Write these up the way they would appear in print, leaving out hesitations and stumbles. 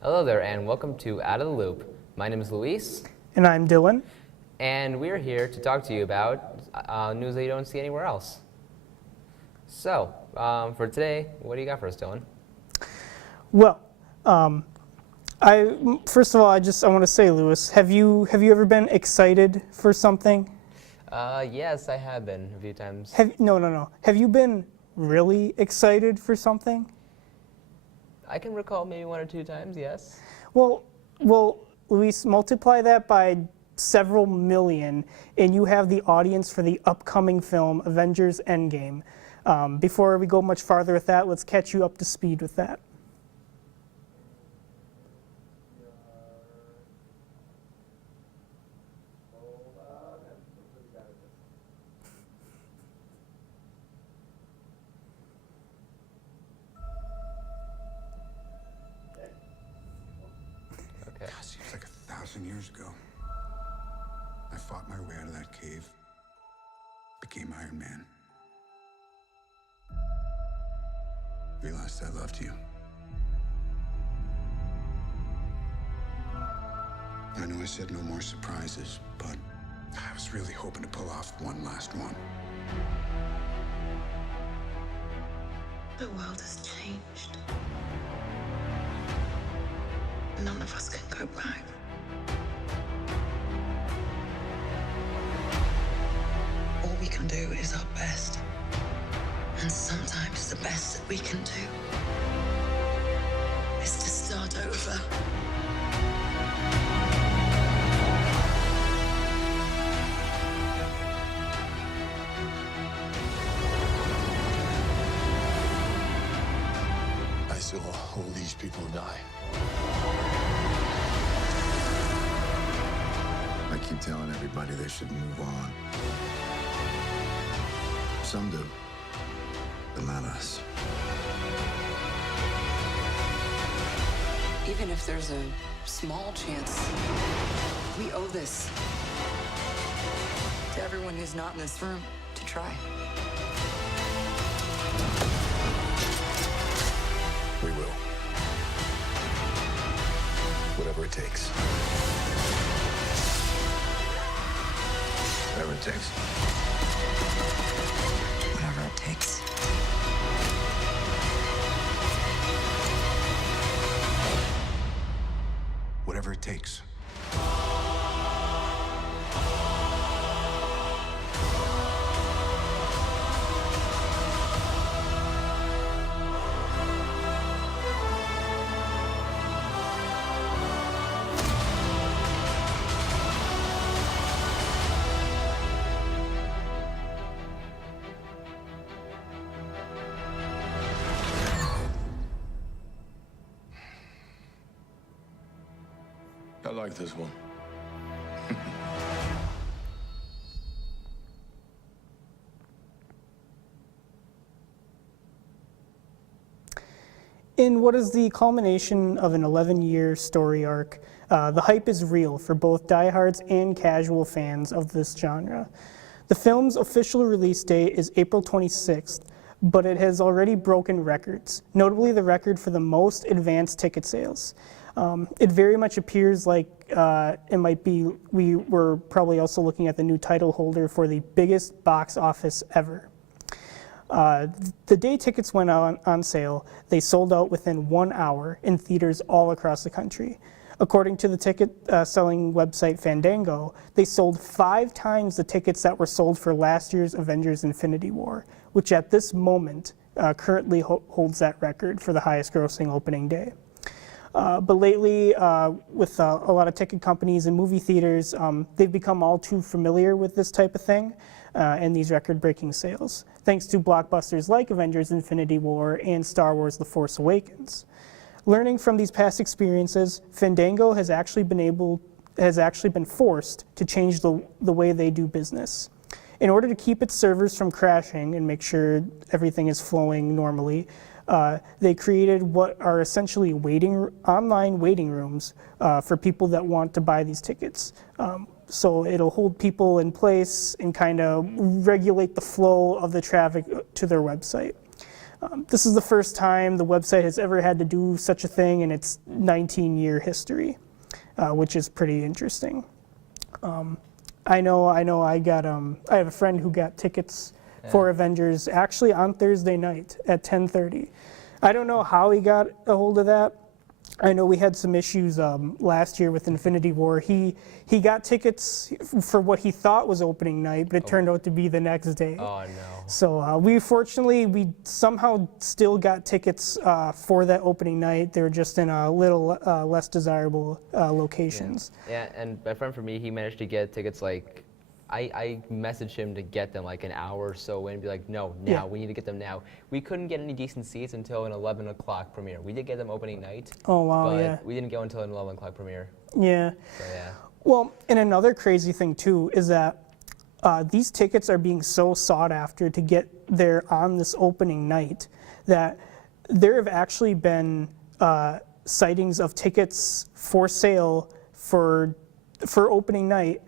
Hello there, and welcome to Out of the Loop. My name is Luis, And I'm Dylan. and we're here to talk to you about news that you don't see anywhere else. So, for today, what do you got for us, Dylan? Well, first of all, I want to say, Lewis, have you ever been excited for something? Yes, I have been a few times. No. Have you been really excited for something? I can recall maybe one or two times, yes. Well, Luis, multiply that by several million, and you have the audience for the upcoming film Avengers Endgame. Before we go much farther with that, let's catch you up to speed with that. Okay. God, seems like 1,000 years ago. I fought my way out of that cave, became Iron Man. Realized I loved you. I know I said no more surprises, but I was really hoping to pull off one last one. The world has changed. None of us can go back. All we can do is our best. And sometimes the best that we can do is to start over. I saw all these people die. I keep telling everybody they should move on. Some do, but not us. Even if there's a small chance, we owe this to everyone who's not in this room to try. We will. Whatever it takes. Whatever it takes. Whatever it takes. Whatever it takes. I like this one. In what is the culmination of an 11-year story arc, the hype is real for both diehards and casual fans of this genre. The film's official release date is April 26th, but it has already broken records, notably the record for the most advanced ticket sales. It very much appears like it might be, we were probably also looking at the new title holder for the biggest box office ever. The day tickets went on sale, they sold out within 1 hour in theaters all across the country. According to the ticket selling website Fandango, they sold 5 times the tickets that were sold for last year's Avengers Infinity War, which at this moment currently holds that record for the highest grossing opening day. But lately, with a lot of ticket companies and movie theaters, they've become all too familiar with this type of thing and these record-breaking sales, thanks to blockbusters like Avengers Infinity War and Star Wars The Force Awakens. Learning from these past experiences, Fandango has actually been forced to change the way they do business. In order to keep its servers from crashing and make sure everything is flowing normally, they created what are essentially online waiting rooms for people that want to buy these tickets. So it'll hold people in place and kind of regulate the flow of the traffic to their website. This is the first time the website has ever had to do such a thing in its 19-year history, which is pretty interesting. I know. I have a friend who got tickets for Avengers actually on Thursday night at 10:30. I don't know how he got a hold of that. I know we had some issues last year with Infinity War. He got tickets for what he thought was opening night, but it turned out to be the next day. Oh no. So we somehow still got tickets for that opening night. They were just in a little less desirable locations. Yeah, and my friend for me, he managed to get tickets like, I messaged him to get them like an hour or so in and be like, no, now, Yeah. we need to get them now. We couldn't get any decent seats until an 11 o'clock premiere. We did get them opening night, Oh wow, but yeah, we didn't go until an 11 o'clock premiere. yeah. So yeah. Well, and another crazy thing too is that these tickets are being so sought after to get there on this opening night that there have actually been sightings of tickets for sale for opening night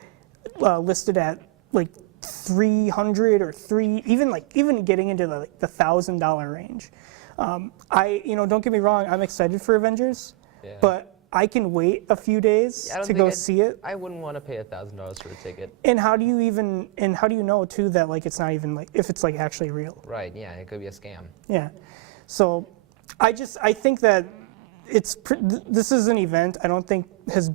listed at like 300 or even getting into the $1,000 range. Don't get me wrong, I'm excited for Avengers, Yeah. but I can wait a few days I don't to think go I'd- see it. I wouldn't want to pay $1,000 for a ticket. And how do you know too that like it's not even like if it's like actually real? Right, yeah, it could be a scam. Yeah. So I think that this is an event I don't think there's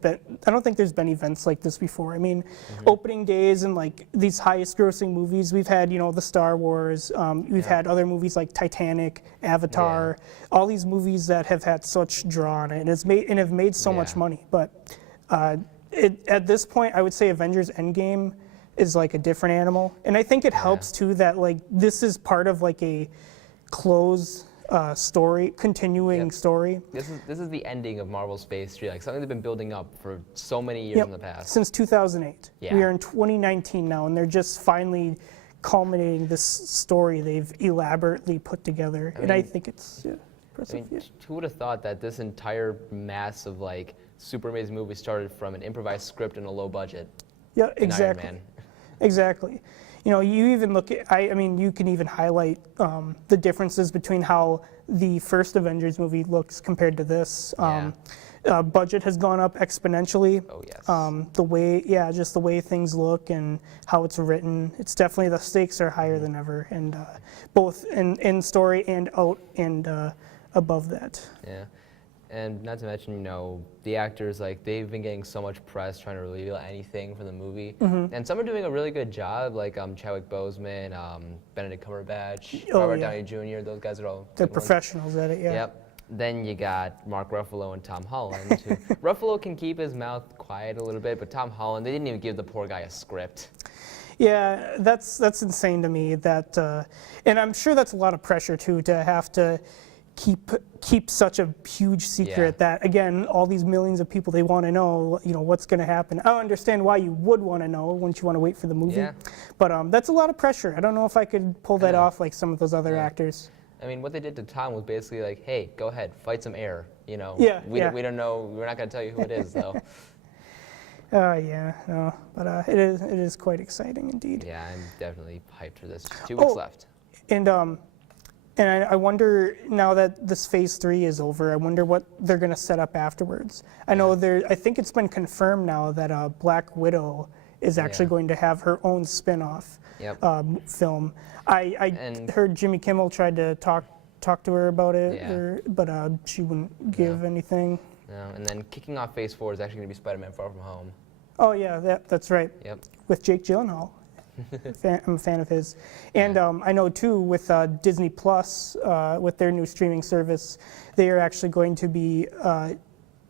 been events like this before. I mean, opening days and like these highest grossing movies we've had, the Star Wars, we've had other movies like Titanic, Avatar, all these movies that have had such draw on it and have made so much Yeah. money. But at this point, I would say Avengers Endgame is like a different animal, and I think it helps too that like this is part of like a closed story, continuing story. This is the ending of Marvel's Phase 3, like something they've been building up for so many years in the past. Since 2008. Yeah. We are in 2019 now, and they're just finally culminating this story they've elaborately put together. And I think it's I impressive. mean, who would have thought that this entire mass of like super amazing movie started from an improvised script and a low budget? Yeah, in exactly. Iron Man. Exactly. You even look at, you can even highlight the differences between how the first Avengers movie looks compared to this. Budget has gone up exponentially. Oh yes. Just the way things look and how it's written. It's definitely, the stakes are higher than ever, and both in story and out and above that. Yeah. And not to mention, the actors, like, they've been getting so much press trying to reveal anything from the movie. And some are doing a really good job, like Chadwick Boseman, Benedict Cumberbatch, Oh, Robert yeah. Downey Jr., those guys are all They're good ones. professionals at it, yeah. Yep. Then you got Mark Ruffalo and Tom Holland. Who, Ruffalo can keep his mouth quiet a little bit, but Tom Holland, they didn't even give the poor guy a script. Yeah, that's insane to me. That, and I'm sure that's a lot of pressure too, to have to keep such a huge secret that, again, all these millions of people, they want to know, what's going to happen. I don't understand why you would want to know once you want to wait for the movie. Yeah. But that's a lot of pressure. I don't know if I could pull that off like some of those other actors. I mean, what they did to Tom was basically like, hey, go ahead, fight some air. We Yeah. don't know. We're not going to tell you who it is, though. But it is quite exciting indeed. Yeah, I'm definitely hyped for this. Just 2 weeks left. And I wonder, now that this phase 3 is over, I wonder what they're going to set up afterwards. I think it's been confirmed now that Black Widow is actually going to have her own spin-off film. I heard Jimmy Kimmel tried to talk to her about it, but she wouldn't give anything. No, and then kicking off Phase 4 is actually going to be Spider-Man Far From Home. Oh yeah, that's right. Yep. With Jake Gyllenhaal. I'm a fan of his. And I know too, with Disney Plus, with their new streaming service, they are actually going to be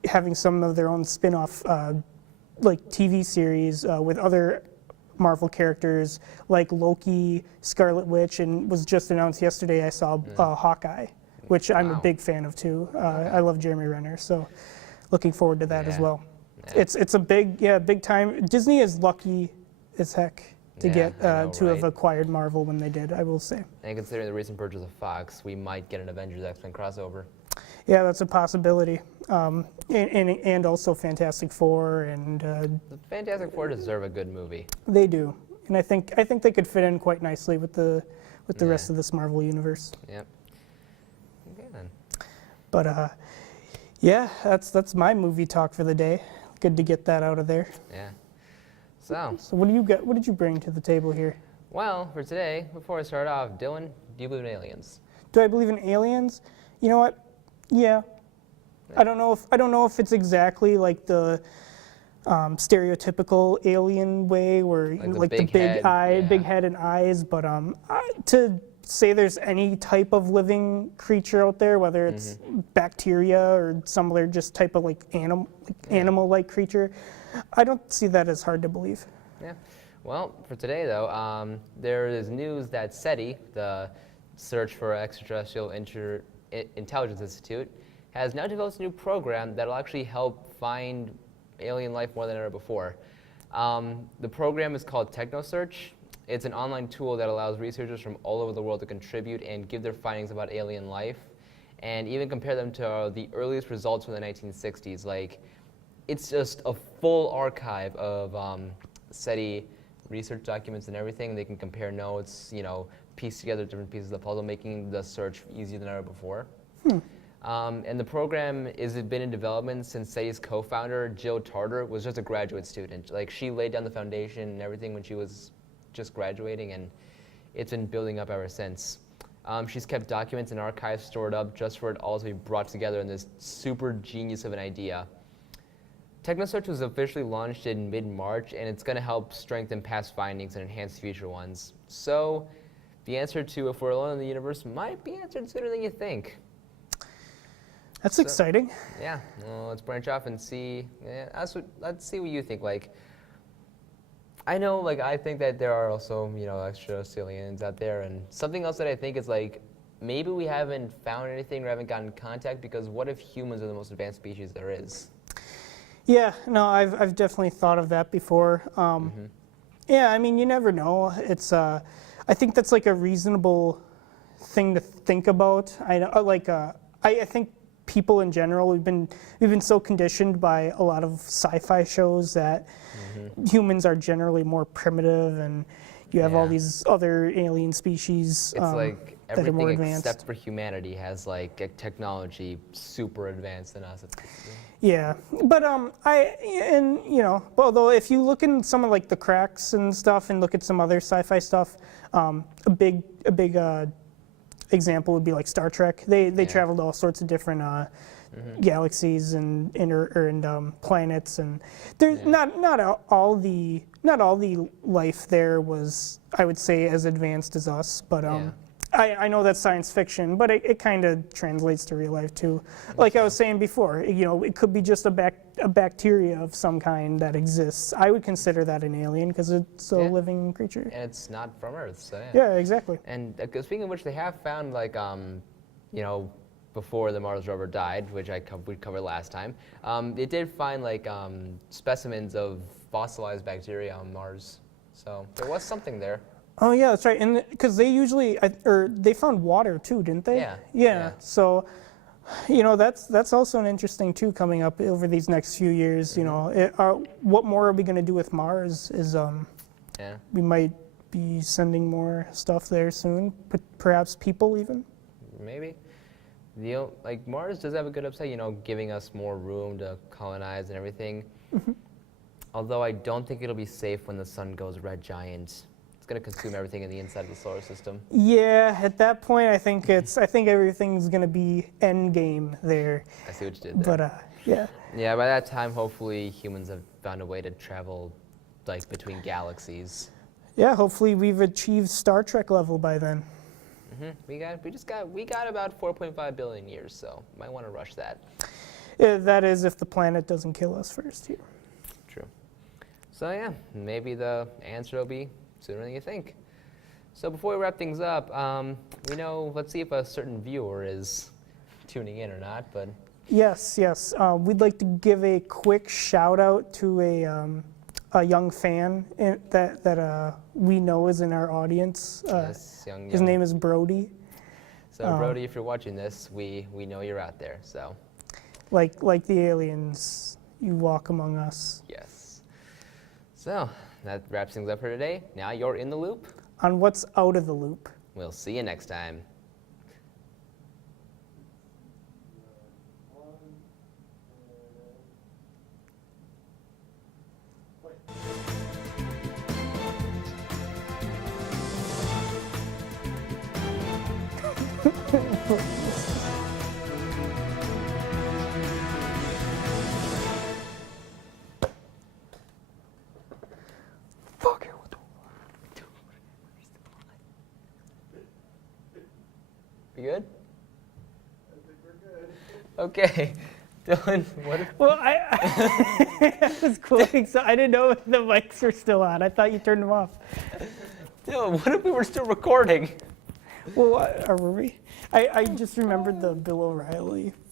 having some of their own spin-off like TV series with other Marvel characters like Loki, Scarlet Witch, and was just announced yesterday I saw Hawkeye, which I'm a big fan of too. I love Jeremy Renner, so looking forward to that as well. Yeah. It's a big time. Disney is lucky as heck to get to have acquired Marvel when they did, I will say. And considering the recent purchase of Fox, we might get an Avengers X-Men crossover. Yeah, that's a possibility. And also Fantastic Four, and The Fantastic Four deserve a good movie. they do. And I think they could fit in quite nicely with the rest of this Marvel universe. Yep. But yeah, that's my movie talk for the day. Good to get that out of there. Yeah. So, So what do you got? What did you bring to the table here? well, for today, before I start off, Dylan, do you believe in aliens? Do I believe in aliens? You know what? Yeah. I don't know if it's exactly like the stereotypical alien way, where you Like know, the like the big big head, eye, yeah. big head and eyes. But to say there's any type of living creature out there, whether it's bacteria or some other just type of like animal-like creature, I don't see that as hard to believe. Yeah. Well, for today, though, there is news that SETI, the Search for Extraterrestrial Intelligence Institute, has now developed a new program that will actually help find alien life more than ever before. The program is called TechnoSearch. It's an online tool that allows researchers from all over the world to contribute and give their findings about alien life, and even compare them to the earliest results from the 1960s. Like, it's just a full archive of SETI research documents and everything. They can compare notes, you know, piece together different pieces of the puzzle, making the search easier than ever before. And the program has been in development since SETI's co-founder, Jill Tarter, was just a graduate student. Like, she laid down the foundation and everything when she was just graduating, and it's been building up ever since. She's kept documents and archives stored up just for it all to be brought together in this super genius of an idea. TechnoSearch was officially launched in mid-March, and it's going to help strengthen past findings and enhance future ones. So the answer to if we're alone in the universe might be answered sooner than you think. That's exciting. Yeah, well, let's branch off and see. Yeah, let's see what you think. Like, I know, like, I think that there are also, you know, extraterrestrial aliens out there, and something else that I think is like, maybe we haven't found anything or haven't gotten in contact, because what if humans are the most advanced species there is? Yeah, no, I've definitely thought of that before. Yeah, I mean, you never know. It's I think that's like a reasonable thing to think about. I think people in general, we've been so conditioned by a lot of sci-fi shows that humans are generally more primitive, and you have all Yeah. these other alien species It's like that are more everything advanced. except for humanity has like a technology super advanced than us. Yeah, but although if you look in some of like the cracks and stuff, and look at some other sci-fi stuff, a big example would be like Star Trek. They traveled all sorts of different galaxies and planets, and there's not all the life there was, I would say, as advanced as us, but I know that's science fiction, but it kind of translates to real life too. Like I was saying before, you know, it could be just a bacteria of some kind that exists. I would consider that an alien because it's a living creature. And it's not from Earth, so yeah. Yeah, exactly. And speaking of which, they have found like, you know, before the Mars rover died, which we covered last time, they did find like specimens of fossilized bacteria on Mars. So there was something there. Oh yeah, that's right. And because they usually, they found water too, didn't they? Yeah. Yeah. So, you know, that's also an interesting too coming up over these next few years. You know, what more are we going to do with Mars? We might be sending more stuff there soon. Perhaps people even. Maybe. Like Mars does have a good upside, you know, giving us more room to colonize and everything. Although I don't think it'll be safe when the sun goes red giant. It's going to consume everything in the inside of the solar system. Yeah, at that point, I think everything's going to be end game there. I see what you did there. But yeah. Yeah, by that time, hopefully humans have found a way to travel like between galaxies. Yeah, hopefully we've achieved Star Trek level by then. We got about 4.5 billion years, so might want to rush that. Yeah, that is if the planet doesn't kill us first here. True. So yeah, maybe the answer will be sooner than you think. So before we wrap things up, let's see if a certain viewer is tuning in or not. But Yes. We'd like to give a quick shout out to a young fan that we know is in our audience. yes, His name is Brody. So Brody, if you're watching this, we know you're out there. So Like the aliens, you walk among us. yes. So that wraps things up for today. Now you're in the loop. On what's out of the loop. We'll see you next time. Fuck it. You good? I think we're good. Okay. Dylan, what if Well, I was quoting, so I didn't know if the mics were still on. I thought you turned them off. Dylan, what if we were still recording? Well, were we? I just remembered the Bill O'Reilly